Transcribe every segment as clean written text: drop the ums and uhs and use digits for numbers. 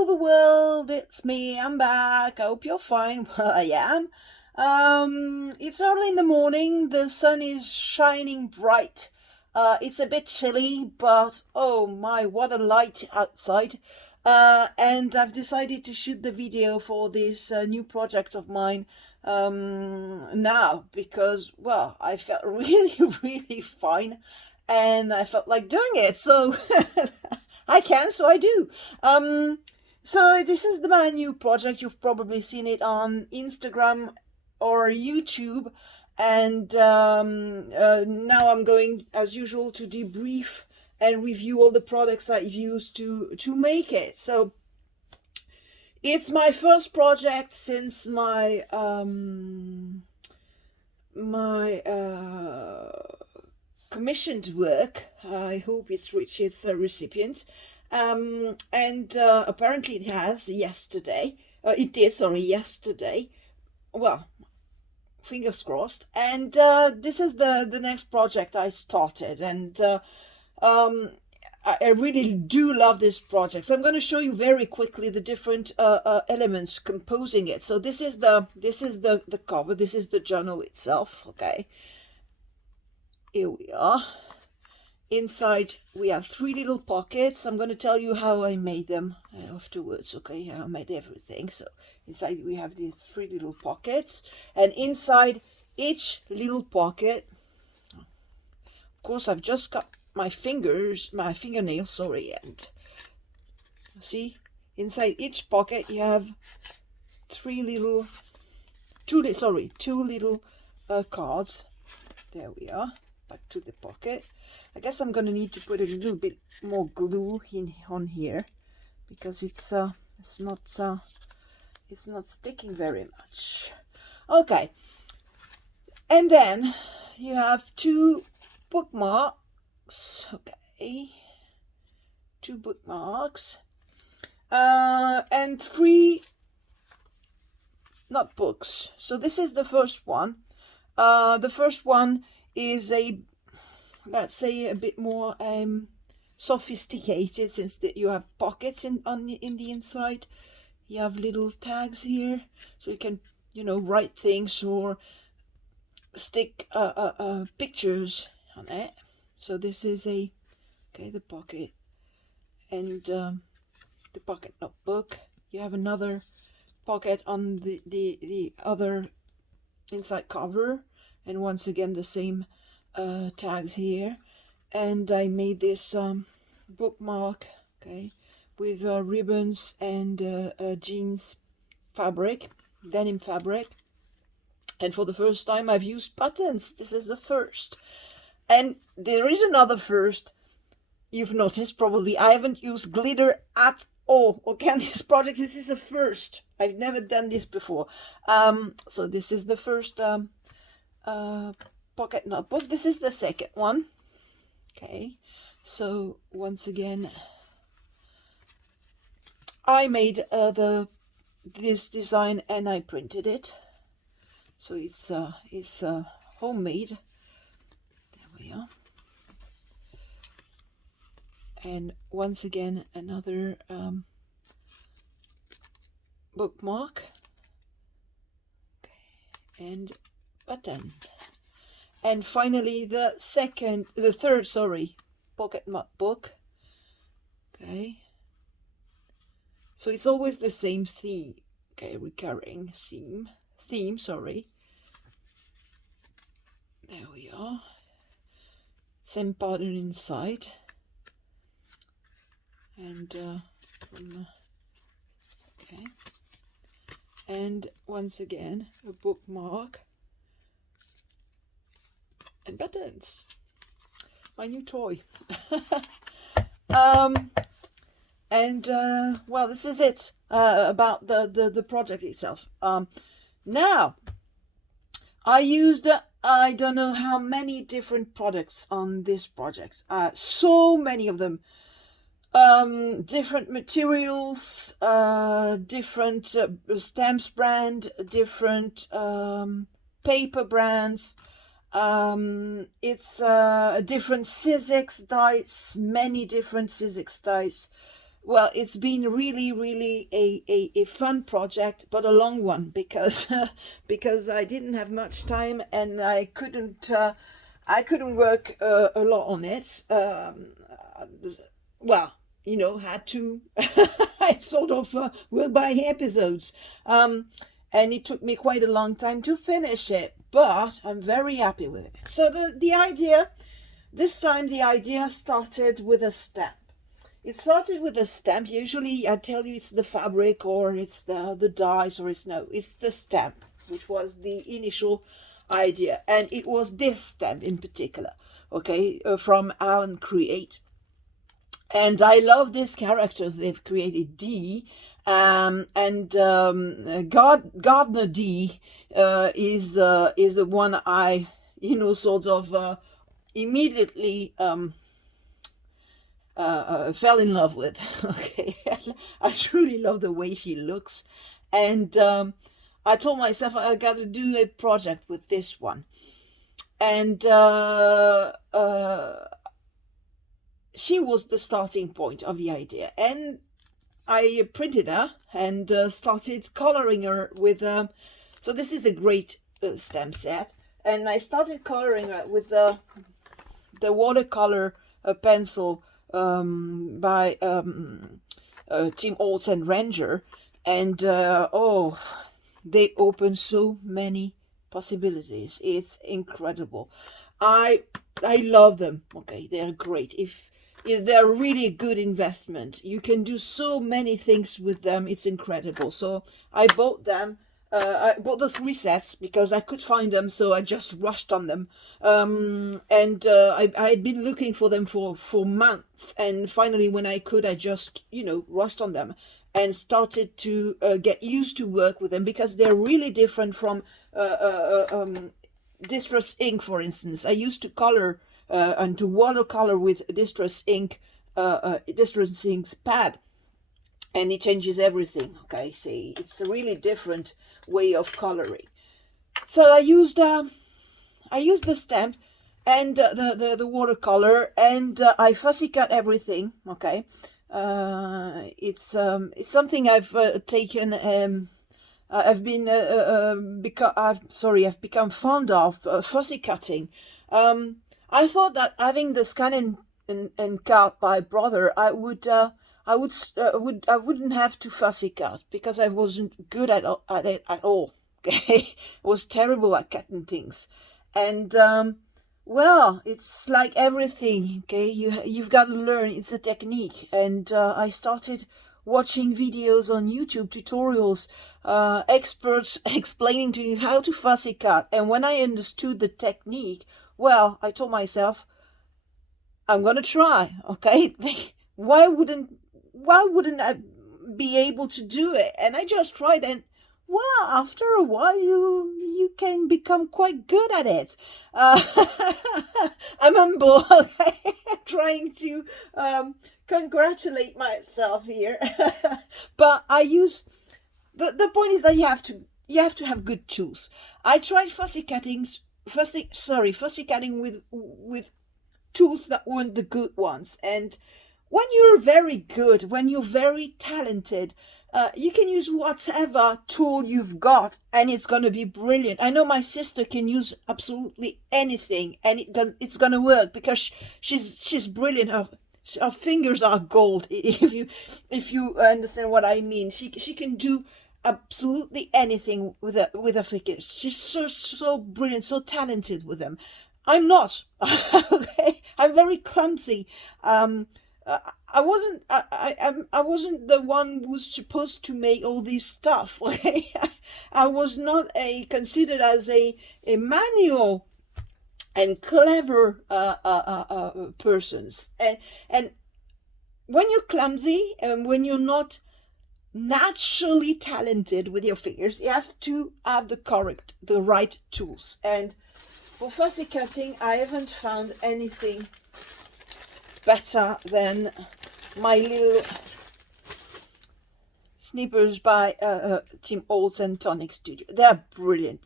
Hello the world, it's me, I'm back. I hope you're fine. Well, I am. It's early in the morning, the sun is shining bright. It's a bit chilly, but oh my, what a light outside. And I've decided to shoot the video for this new project of mine now because, well, I felt really fine and I felt like doing it. So I can, so I do. So this is my new project. You've probably seen it on Instagram or YouTube. And now I'm going, as usual, to debrief and review all the products I've used to make it. So it's my first project since my commissioned work. I hope it's reached its recipient. And apparently it has yesterday. It did, sorry, yesterday. Well, fingers crossed. And this is the next project I started. And I really do love this project. So I'm going to show you very quickly the different elements composing it. So this is the cover. This is the journal itself. Okay. Here we are. Inside we have 3 little pockets. I'm going to tell you how I made them afterwards. Okay, how I made everything. So inside we have these 3 little pockets, and inside each little pocket, of course, I've just got my fingernails, sorry, and see, inside each pocket you have 2 little cards. There we are. Back to the pocket. I guess I'm gonna need to put a little bit more glue on here because it's not sticking very much. Okay, and then you have 2 bookmarks. Okay, 2 bookmarks, and 3 notebooks. So this is the first one. The first one is let's say a bit more sophisticated, since you have pockets in the inside. You have little tags here, so you can write things or stick pictures on it. So this is the pocket, and the pocket notebook. You have another pocket on the other inside cover, and once again the same tags here. And I made this bookmark, okay, with ribbons and jeans fabric, denim fabric. And for the first time I've used buttons. This is the first. And there is another first. You've noticed probably I haven't used glitter at all. Okay, on this project, this is a first. I've never done this before. So this is the first pocket notebook. This is the second one. Okay, so once again I made this design and I printed it. So it's homemade. There we are. And once again another bookmark. Okay, and button. And finally the third pocket notebook. Okay, so it's always the same theme. Okay, recurring theme, sorry. There we are. Same pattern inside. And okay, and once again a bookmark and buttons. My new toy. And well, this is it about the project itself. Now I used I don't know how many different products on this project. So many of them. Different materials, different stamps brand, different paper brands. It's different Sizzix dies, many different Sizzix dies. well, it's been really a fun project, but a long one because because I didn't have much time and I couldn't work a lot on it. Well, you know, had to I sort of work by episodes, and it took me quite a long time to finish it, but I'm very happy with it. So the idea this time, the idea started with a stamp. It started with a stamp. Usually I tell you it's the fabric or it's the dyes, or it's the stamp, which was the initial idea. And it was this stamp in particular, okay, from Alan Create. And I love these characters they've created. Dee, Gardiner Dee is the one I, you know, sort of immediately fell in love with. Okay, I truly love the way she looks, and I told myself I got to do a project with this one, and she was the starting point of the idea, and I printed her and started coloring her with. So this is a great stamp set, and I started coloring her with the watercolor pencil by Tim Olds and Ranger, and oh, they open so many possibilities. It's incredible. I love them. Okay, they're great. If they're really a good investment, you can do so many things with them. It's incredible. So I bought them. I bought the 3 sets because I could find them, so I just rushed on them. I had been looking for them for months, and finally when I could, I just, you know, rushed on them and started to get used to work with them, because they're really different from distress ink, for instance. I used to color and to watercolor with distress ink's pad, and it changes everything. Okay, see, it's a really different way of coloring. So I used the stamp and the watercolor, and I fussy cut everything. Okay, it's something I've taken. I've become fond of fussy cutting. I thought that having the scan and cut by brother, I wouldn't have to fussy cut, because I wasn't good at it at all. Okay, I was terrible at cutting things, and well, it's like everything. Okay, you've got to learn. It's a technique, and I started watching videos on YouTube, tutorials, experts explaining to you how to fussy cut. And when I understood the technique, well, I told myself, I'm gonna try. Okay, why wouldn't I be able to do it? And I just tried, and well, after a while, you can become quite good at it. I'm humble, okay? Trying to congratulate myself here, but I use the point is that you have to have good tools. I tried fussy cutting with tools that weren't the good ones, and when you're very good, when you're very talented, you can use whatever tool you've got, and it's going to be brilliant. I know my sister can use absolutely anything, and it's going to work, because she's brilliant. Her fingers are gold. If you understand what I mean, she can do absolutely anything with her fingers. She's so brilliant, so talented with them. I'm not. Okay, I'm very clumsy. I wasn't the one who's supposed to make all this stuff. Okay? I was not considered as a manual and clever persons. And when you're clumsy and when you're not naturally talented with your fingers, you have to have the right tools. And for fussy cutting, I haven't found anything better than my little snippers by Tim Olds and Tonic Studio. They're brilliant,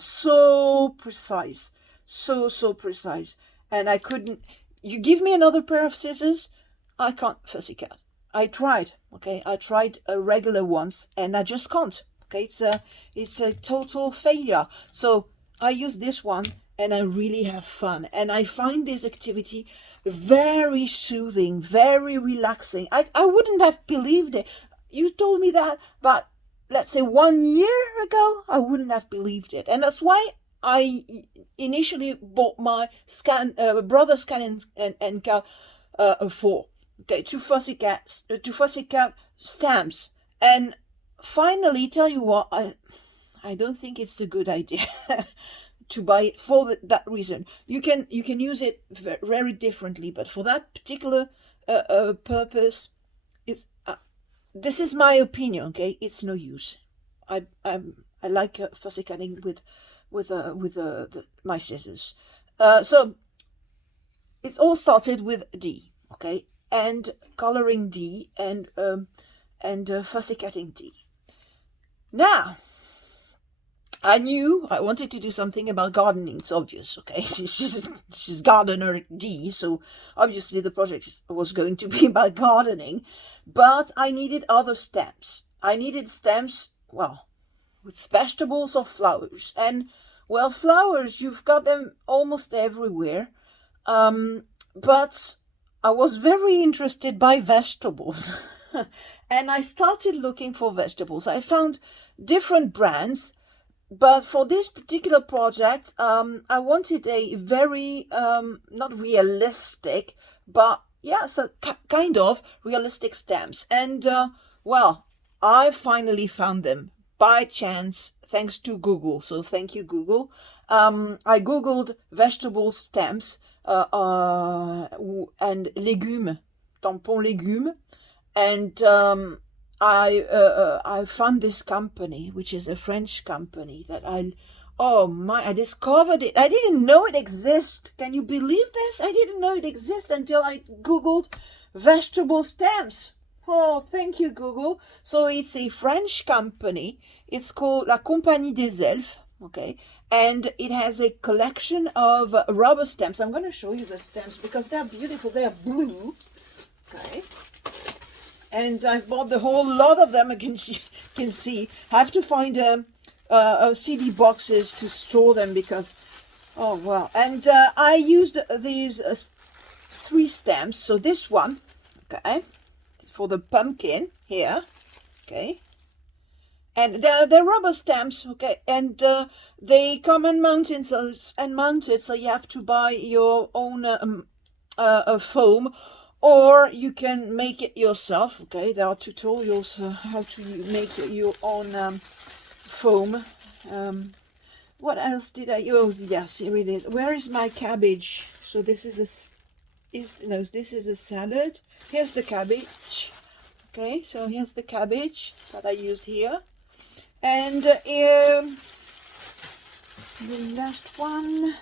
so precise, so precise. And I couldn't. You give me another pair of scissors, I can't fussy cut. I tried, okay, I tried regular ones, and I just can't. Okay, it's a total failure. So I use this one, and I really have fun, and I find this activity very soothing, very relaxing. I wouldn't have believed it. You told me that, but let's say 1 year ago, I wouldn't have believed it, and that's why I initially bought my brother Scan and Cal 4. Okay, two fussy cat stamps, and finally, tell you what, I don't think it's a good idea to buy it for that reason. You can use it very differently, but for that particular purpose, it's this is my opinion. Okay, it's no use. I like fussy cutting with my scissors. So it all started with D. Okay, and coloring D and fussy cutting D. Now, I knew I wanted to do something about gardening. It's obvious, okay? She's Gardiner Dee, so obviously the project was going to be about gardening. But I needed other stamps. I needed stamps, well, with vegetables or flowers. And, well, flowers, you've got them almost everywhere. But I was very interested by vegetables. And I started looking for vegetables. I found different brands, but for this particular project, I wanted a very, not realistic, but yeah, so kind of realistic stamps. And, well, I finally found them by chance, thanks to Google. So thank you, Google. I Googled vegetable stamps and légumes, tampons légumes. And I found this company, which is a French company that I discovered it. I didn't know it exists. Can you believe this? I didn't know it exists until I Googled vegetable stamps. Oh, thank you, Google. So it's a French company. It's called La Compagnie des Elfes. Okay, and it has a collection of rubber stamps. I'm going to show you the stamps because they're beautiful. They are blue. Okay. And I bought the whole lot of them. I can see. I have to find CD boxes to store them because, oh wow. And I used these 3 stamps. So this one, okay, for the pumpkin here, okay. And they're rubber stamps, okay. And they come unmounted, so you have to buy your own foam. Or you can make it yourself, okay? There are tutorials how to make your own foam. What else did I? Oh, yes, here it is. Where is my cabbage? So this is this is a salad. Here's the cabbage. Okay, so here's the cabbage that I used here, and the last one.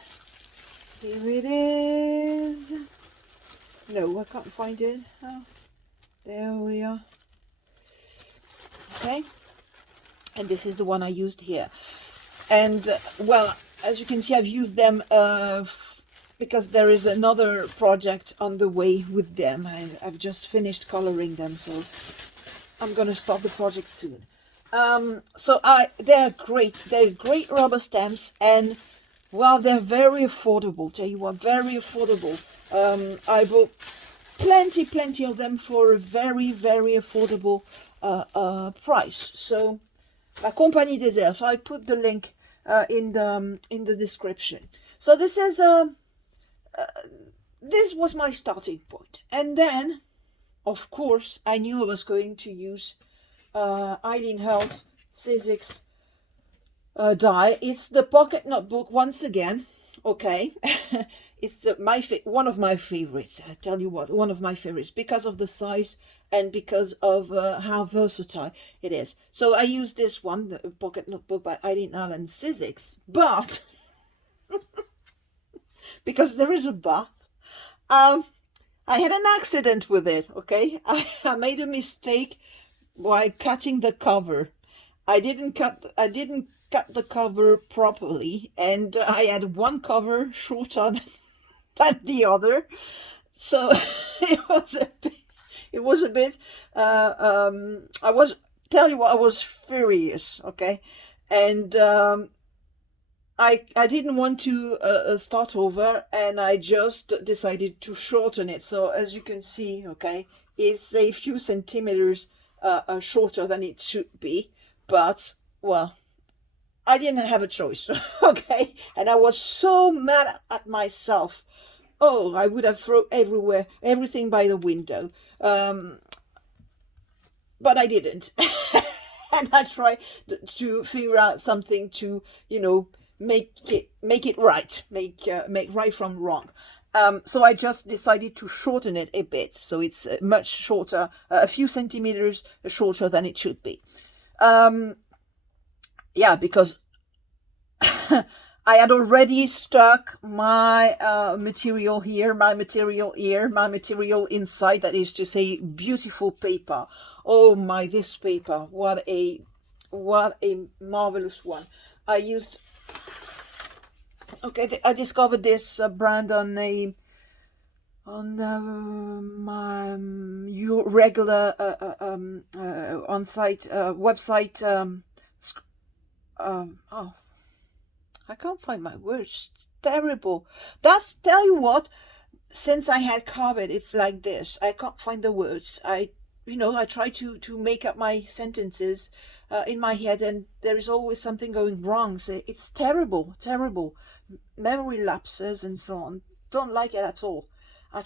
Here it is. No, I can't find it. Oh, there we are. Okay. And this is the one I used here. And, well, as you can see, I've used them because there is another project on the way with them. I've just finished coloring them, so I'm going to start the project soon. So they're great. They're great rubber stamps, and, well, they're very affordable. Tell you what, very affordable. I bought plenty of them for a very, very affordable price. So, La Compagnie des Elfes. I put the link in the description. So this is this was my starting point, and then, of course, I knew I was going to use Eileen Hull Sizzix die. It's the pocket notebook once again. Okay, it's one of my favorites. I tell you what, one of my favorites because of the size and because of how versatile it is. So I use this one, the pocket notebook by Eileen Hull Sizzix, but because there is a but, I had an accident with it. Okay, I made a mistake while cutting the cover. I didn't cut the cover properly, and I had one cover shorter than the other, so it it was a bit, I was, tell you what, I was furious, okay? And I didn't want to start over, and I just decided to shorten it. So as you can see, okay, it's a few centimeters shorter than it should be, but, well, I didn't have a choice, okay? And I was so mad at myself. Oh, I would have thrown everything by the window. But I didn't. And I tried to figure out something to, you know, make it right, make right from wrong. So I just decided to shorten it a bit, so it's much shorter, a few centimeters shorter than it should be. Yeah, because I had already stuck my material here, my material here, my material inside, that is to say, beautiful paper. Oh my, this paper, what a marvelous one. I used, okay, I discovered this brand on my regular on-site website. Oh, I can't find my words. It's terrible. That's, tell you what, since I had COVID, it's like this. I can't find the words. I try to make up my sentences in my head, and there is always something going wrong. So it's terrible. Memory lapses and so on. Don't like it at all. I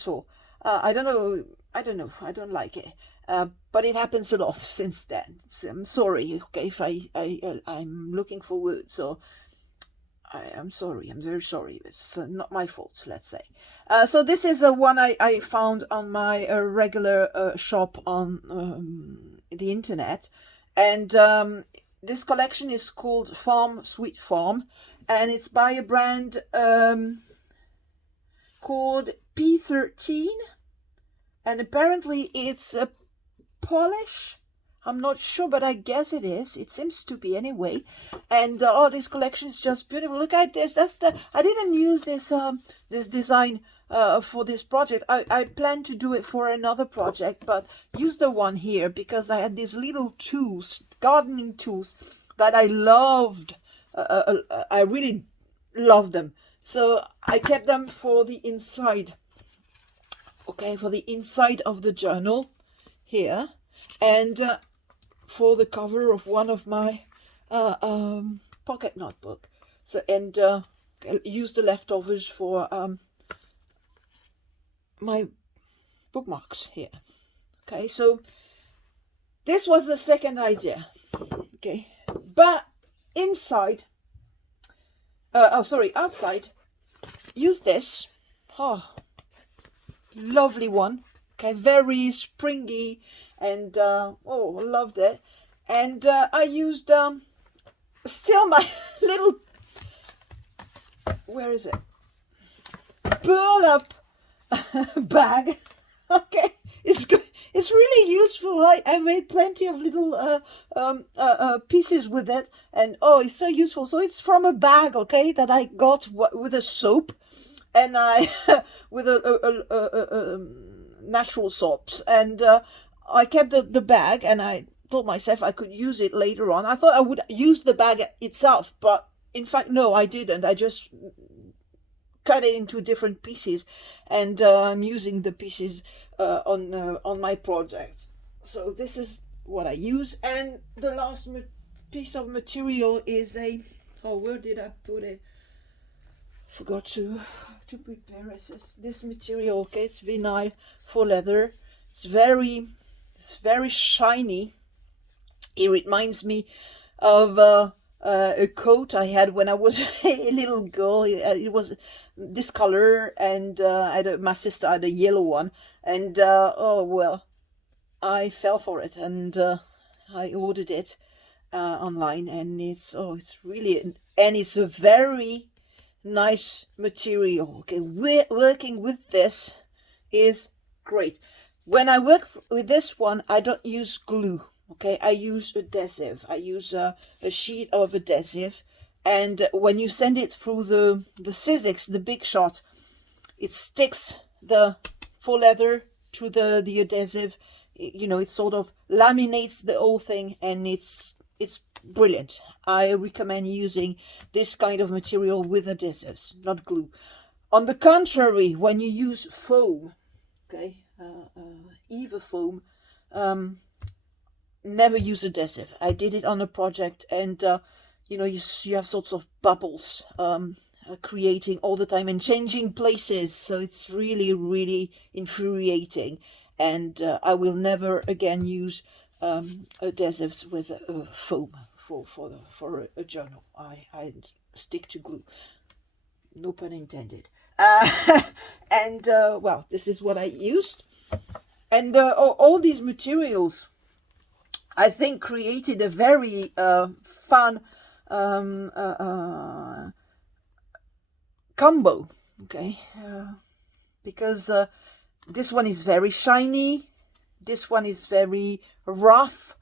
don't know. I don't like it. But it happens a lot since then. So I'm sorry, okay, if I'm looking for words, so I'm sorry. I'm very sorry. It's not my fault, let's say. So this is one I found on my regular shop on the internet, and this collection is called Farm Sweet Farm, and it's by a brand called P13, and apparently it's a Polish. I'm not sure, but I guess it is. It seems to be anyway. And this collection is just beautiful. Look at this. I didn't use this this design for this project. I plan to do it for another project, but use the one here because I had these little tools, gardening tools, that I loved. I really loved them. So I kept them for the inside. Okay, for the inside of the journal here, and for the cover of one of my pocket notebook. So, and use the leftovers for my bookmarks here. Okay, so this was the second idea. Okay, but inside, outside, use this. Oh, lovely one. Okay, very springy, and loved it. And I used still my little, where is it, burn up bag. Okay, it's good. It's really useful. I made plenty of little pieces with it, and oh, it's so useful. So it's from a bag, okay, that I got with a soap, and I with a natural soaps, and I kept the bag, and I told myself I could use it later on. I thought I would use the bag itself, but in fact no, I didn't. I just cut it into different pieces, and I'm using the pieces on my project. So this is what I use. And the last piece of material is a, oh, where did I put it? Forgot to prepare it. It's this material, okay, it's vinyl for leather. It's very shiny. It reminds me of a coat I had when I was a little girl. It was this color, and my sister had a yellow one, and oh well, I fell for it, and I ordered it online, and it's really, and it's a very nice material. Okay, working with this is great. When I work with this one, I don't use glue. Okay, I use adhesive. I use a sheet of adhesive, and when you send it through the Sizzix, the Big Shot, it sticks the faux leather to the adhesive. You know, it sort of laminates the whole thing, and it's brilliant. I recommend using this kind of material with adhesives, not glue. On the contrary, when you use foam, okay, either foam, never use adhesive. I did it on a project, and you know, you have sorts of bubbles creating all the time and changing places, so it's really infuriating. And I will never again use adhesives with foam for a journal. I stick to glue. No pun intended. And well, this is what I used. And all these materials, I think, created a very fun combo. Okay, because this one is very shiny, this one is very rough,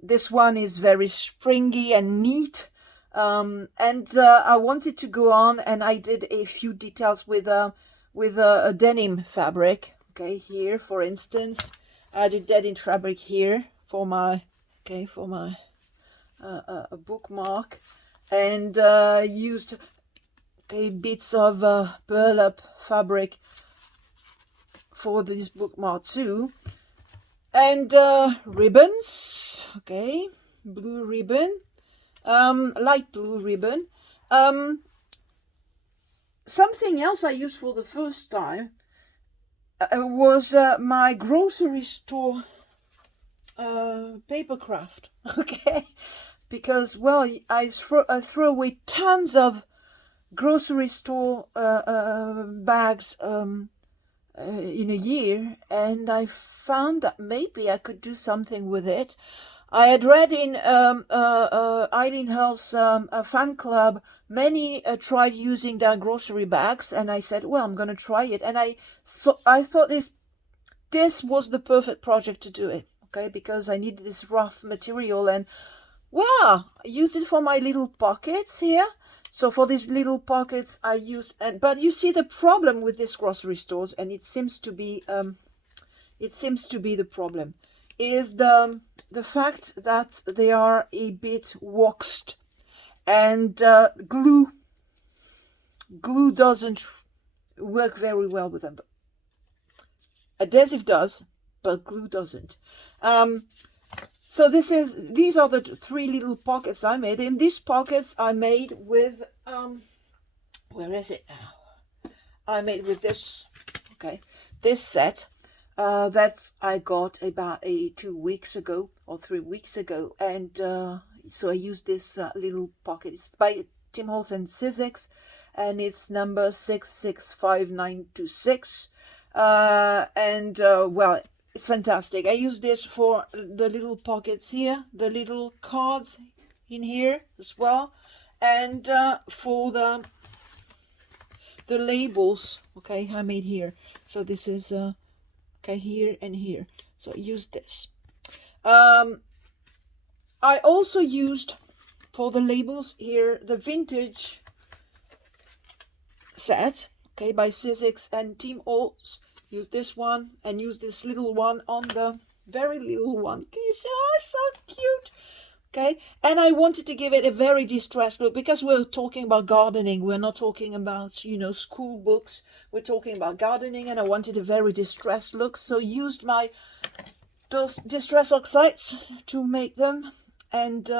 this one is very springy and neat, and I wanted to go on, and I did a few details with a denim fabric. Okay, here for instance, I did denim fabric here for my bookmark, and used bits of burlap fabric for this bookmark too, and ribbons. Okay, blue ribbon, light blue ribbon. Something else I used for the first time was my grocery store paper craft. Okay, because, well, I throw away tons of grocery store bags in a year, and I found that maybe I could do something with it. I had read in Eileen Hull's fan club, many tried using their grocery bags, and I said, well, I'm going to try it. And I thought this was the perfect project to do it, okay, because I needed this rough material, and well, I used it for my little pockets here. So for these little pockets I used, but you see the problem with these grocery stores, and it seems to be the problem, is the fact that they are a bit waxed, and glue doesn't work very well with them. Adhesive does, but glue doesn't. So these are the three little pockets I made. In these pockets I made with where is it now? I made with this, okay, this set that I got about 2 weeks ago or 3 weeks ago, and so I used this little pocket. It's by Eileen Hull Sizzix, and it's number 665926, and well, it's fantastic. I use this for the little pockets here, the little cards in here as well, and for the labels, okay, I made here. So this is okay, here and here. So I used this. I also used for the labels here the vintage set, okay, by Sizzix and Eileen Hull. Use this one and use this little one on the very little one. Can you see? Oh, it's so cute. Okay, and I wanted to give it a very distressed look, because we're talking about gardening. We're not talking about, you know, school books. We're talking about gardening, and I wanted a very distressed look, so used those distress oxides to make them. And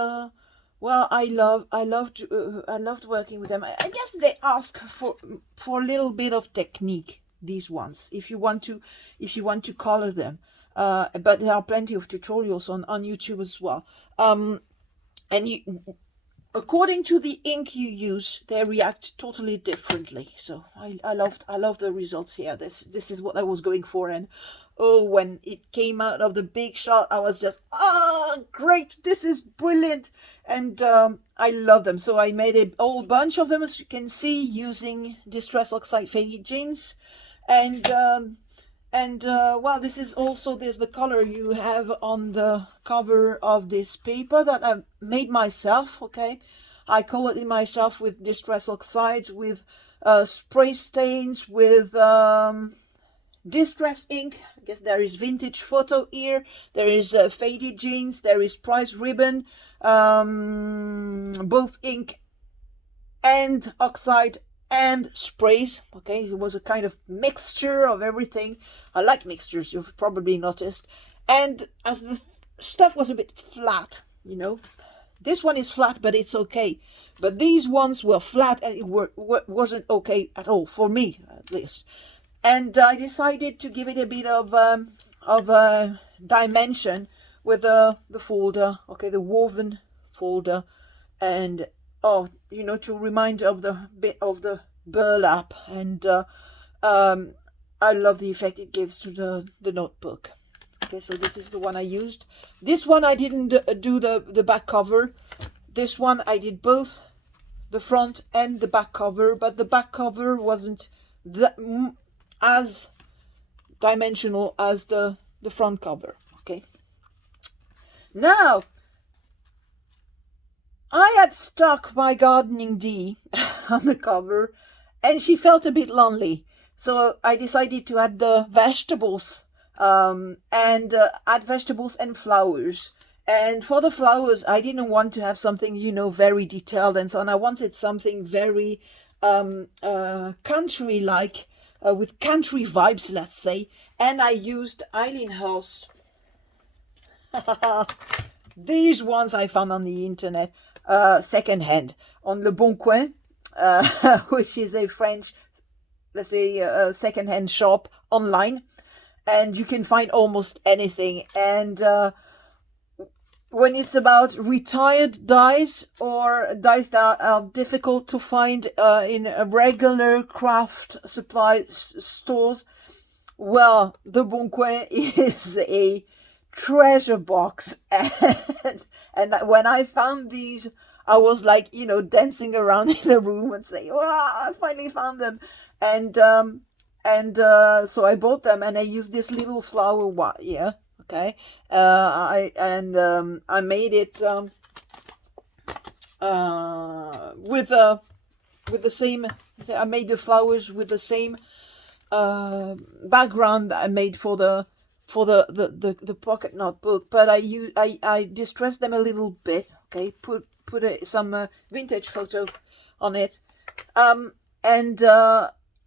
well, I loved working with them. I guess they ask for a little bit of technique, these ones, if you want to color them, but there are plenty of tutorials on YouTube as well, and according to the ink you use, they react totally differently. So I love the results here. This is what I was going for, and oh, when it came out of the big shot, I was just, great, this is brilliant, and I love them. So I made a whole bunch of them, as you can see, using Distress Oxide faded jeans. And well, this is also the color you have on the cover of this paper that I made myself. Okay, I colored it myself with Distress Oxides, with spray stains, with distress ink. I guess there is vintage photo here. There is faded jeans. There is prize ribbon. Both ink and oxide and sprays. Okay, it was a kind of mixture of everything. I like mixtures, you've probably noticed. And as the stuff was a bit flat, you know, this one is flat, but it's okay. But these ones were flat, and it wasn't okay at all, for me at least. And I decided to give it a bit of dimension with the folder, okay, the woven folder, and you know, to remind of the bit of the burlap. And I love the effect it gives to the notebook. Okay, so this is the one I used. This one I didn't do the back cover. This one I did both the front and the back cover, but the back cover wasn't as dimensional as the front cover. Okay, now I had stuck my Gardiner Dee on the cover, and she felt a bit lonely, so I decided to add the vegetables, and add vegetables and flowers. And for the flowers, I didn't want to have something, you know, very detailed and so on. I wanted something very country-like, with country vibes, let's say. And I used Eileen Hull. These ones I found on the internet, second-hand, on Le Bon Coin, which is a French, let's say, second-hand shop online. And you can find almost anything. And when it's about retired dyes, or dyes that are difficult to find in regular craft supply stores, well, the Bon Coin is a treasure box. And when I found these, I was like, you know, dancing around in the room and saying, wow, I finally found them. And so I bought them, and I used this little flower here. Okay, I made it with the same. I made the flowers with the same background that I made for the pocket notebook, but I distressed them a little bit. Okay, put some vintage photo on it, and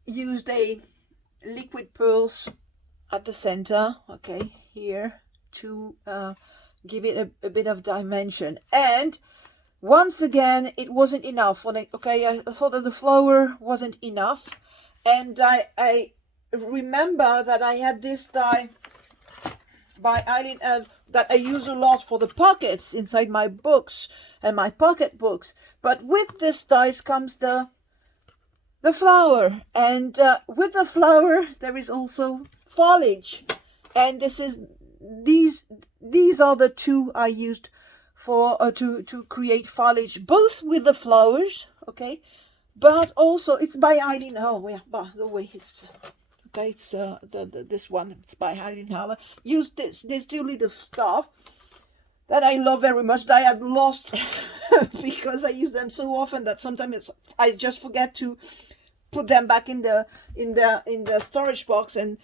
used a liquid pearls at the center, okay, here, to give it a bit of dimension. And once again, it wasn't enough. I thought that the flower wasn't enough, and I remember that I had this dye by Eileen that I use a lot for the pockets inside my books and my pocket books. But with this dye comes the flower, and with the flower there is also foliage, and these are the two I used for to create foliage, both with the flowers, okay, but also it's by Eileen Hull. Yeah, by the way, it's okay. It's this one. It's by Eileen Hull. Used this two little stuff that I love very much, that I had lost because I use them so often that sometimes I just forget to put them back in the storage box, and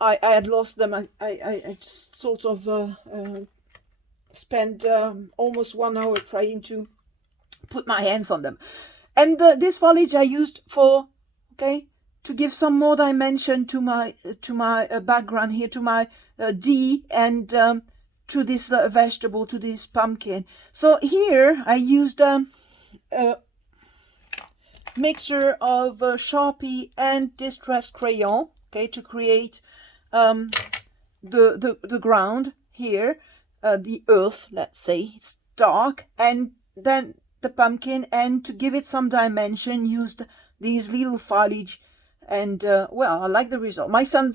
I had lost them. I just sort of spent almost 1 hour trying to put my hands on them. And this foliage I used for, okay, to give some more dimension to my background here, to my D, and to this vegetable, to this pumpkin. So here I used a mixture of Sharpie and distressed crayon, okay, to create the ground here, the earth, let's say. It's dark, and then the pumpkin, and to give it some dimension, used these little foliage. And well, I like the result. My son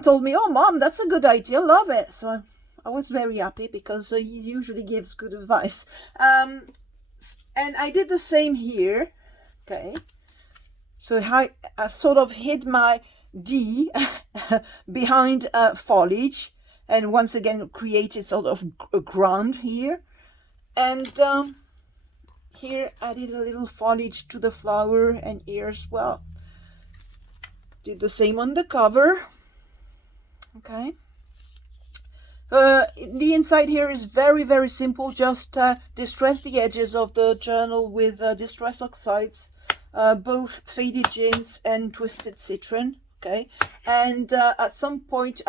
told me, "Oh, Mom, that's a good idea. Love it." So I was very happy, because he usually gives good advice. And I did the same here. Okay, so I sort of hid my D behind foliage, and once again created sort of a ground here. And here I did a little foliage to the flower, and here as well. Did the same on the cover. Okay. The inside here is very, very simple. Just distress the edges of the journal with distress oxides, both faded gems and twisted citron. Okay, and at some point,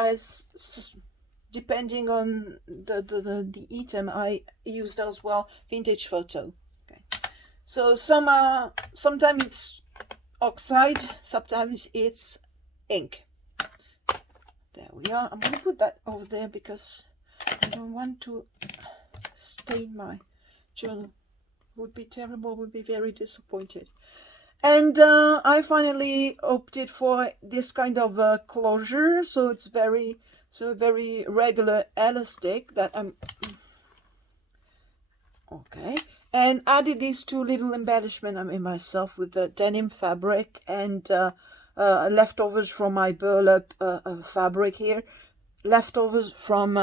depending on the item, I used as well vintage photo. Okay, so sometimes it's oxide, sometimes it's ink. There we are. I'm going to put that over there because I don't want to stain my journal. Would be terrible, would be very disappointed. And I finally opted for this kind of closure. So it's very regular elastic that I'm... Okay. And added these two little embellishments I made myself with the denim fabric and... leftovers from my burlap fabric here, leftovers from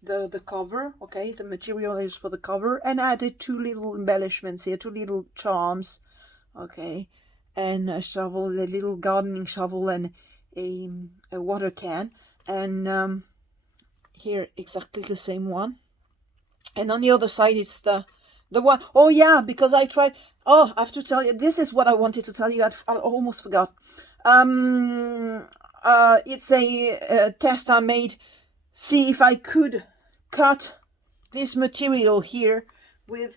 the cover. Okay, the material is for the cover, and added two little embellishments here, two little charms. Okay, and a shovel, a little gardening shovel, and a water can, and here exactly the same one. And on the other side it's the one, oh yeah, because I tried, oh, I have to tell you, this is what I wanted to tell you, I almost forgot. It's a test I made, see if I could cut this material here with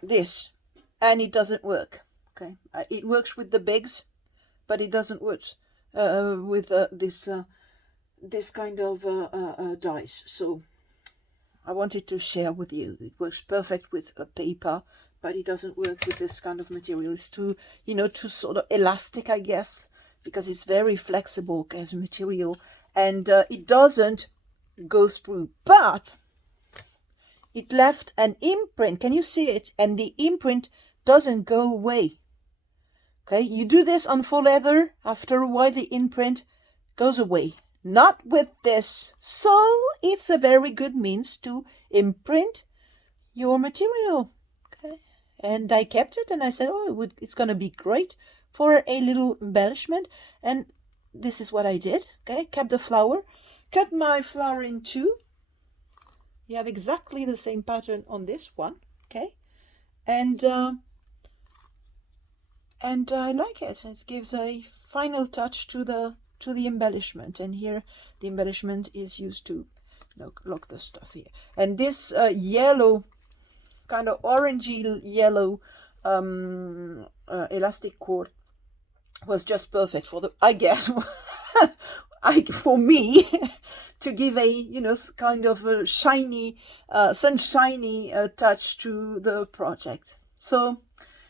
this, and it doesn't work. Okay, it works with the bigs, but it doesn't work with this kind of dies. So I wanted to share with you. It works perfect with a paper, but it doesn't work with this kind of material. It's too, too sort of elastic, I guess, because it's very flexible as a material, and it doesn't go through. But it left an imprint. Can you see it? And the imprint doesn't go away. Okay, you do this on faux leather. After a while, the imprint goes away. Not with this. So it's a very good means to imprint your material. Okay, and I kept it, and I said, oh, it's going to be great for a little embellishment. And this is what I did. Okay, kept the flower, cut my flower in two. You have exactly the same pattern on this one. Okay, and I like it. It gives a final touch to the embellishment. And here the embellishment is used to lock the stuff here. And this yellow, kind of orangey yellow elastic cord was just perfect for the, I guess, for me to give a kind of a shiny sunshiny touch to the project. So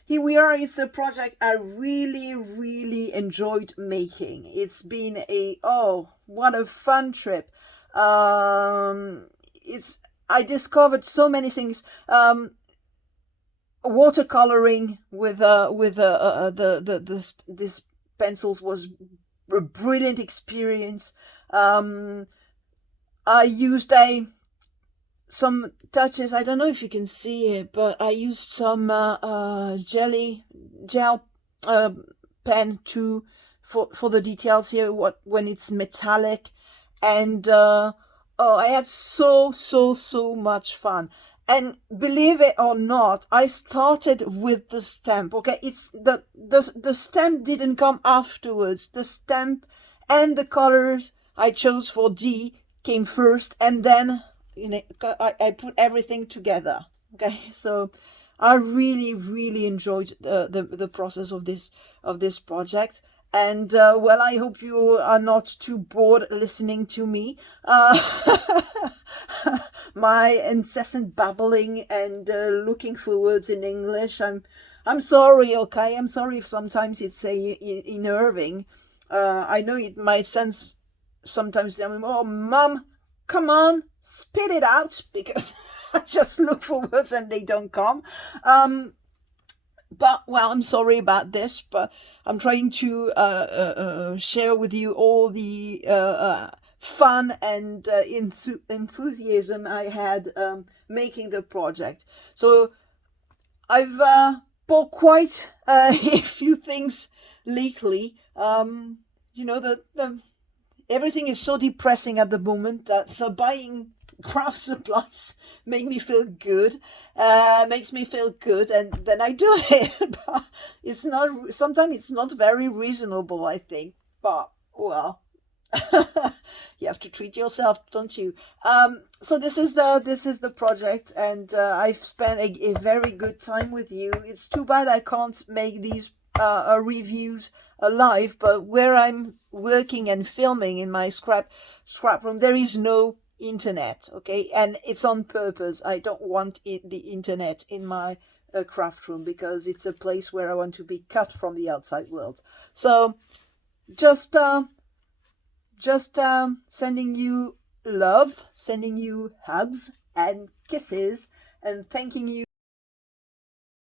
here we are. It's a project I really enjoyed making. It's been what a fun trip. I discovered so many things. Watercoloring with this pencils was a brilliant experience. I used some touches. I don't know if you can see it, but I used some gel pen for the details here. When it's metallic, and I had so much fun. And believe it or not, I started with the stamp. Okay, it's the stamp didn't come afterwards. The stamp and the colors I chose for D came first, and then I put everything together. Okay, so I really enjoyed the process of this project. And well, I hope you are not too bored listening to me, my incessant babbling and looking for words in English. I'm sorry, okay? I'm sorry if sometimes it's unnerving. I know it might sense sometimes, oh, Mum, come on, spit it out, because I just look for words and they don't come. But, well, I'm sorry about this, but I'm trying to share with you all the fun and enthusiasm I had making the project. So I've bought quite a few things lately. you know, the everything is so depressing at the moment that so buying craft supplies makes me feel good, and then I do it. But it's not, sometimes it's not very reasonable, I think, but well, you have to treat yourself, don't you? So this is the project, and I've spent a very good time with you. It's too bad I can't make these reviews live, but where I'm working and filming in my scrap room, there is no internet, okay, and it's on purpose. I don't want the internet in my craft room because it's a place where I want to be cut from the outside world. So just sending you love, sending you hugs and kisses, and thanking you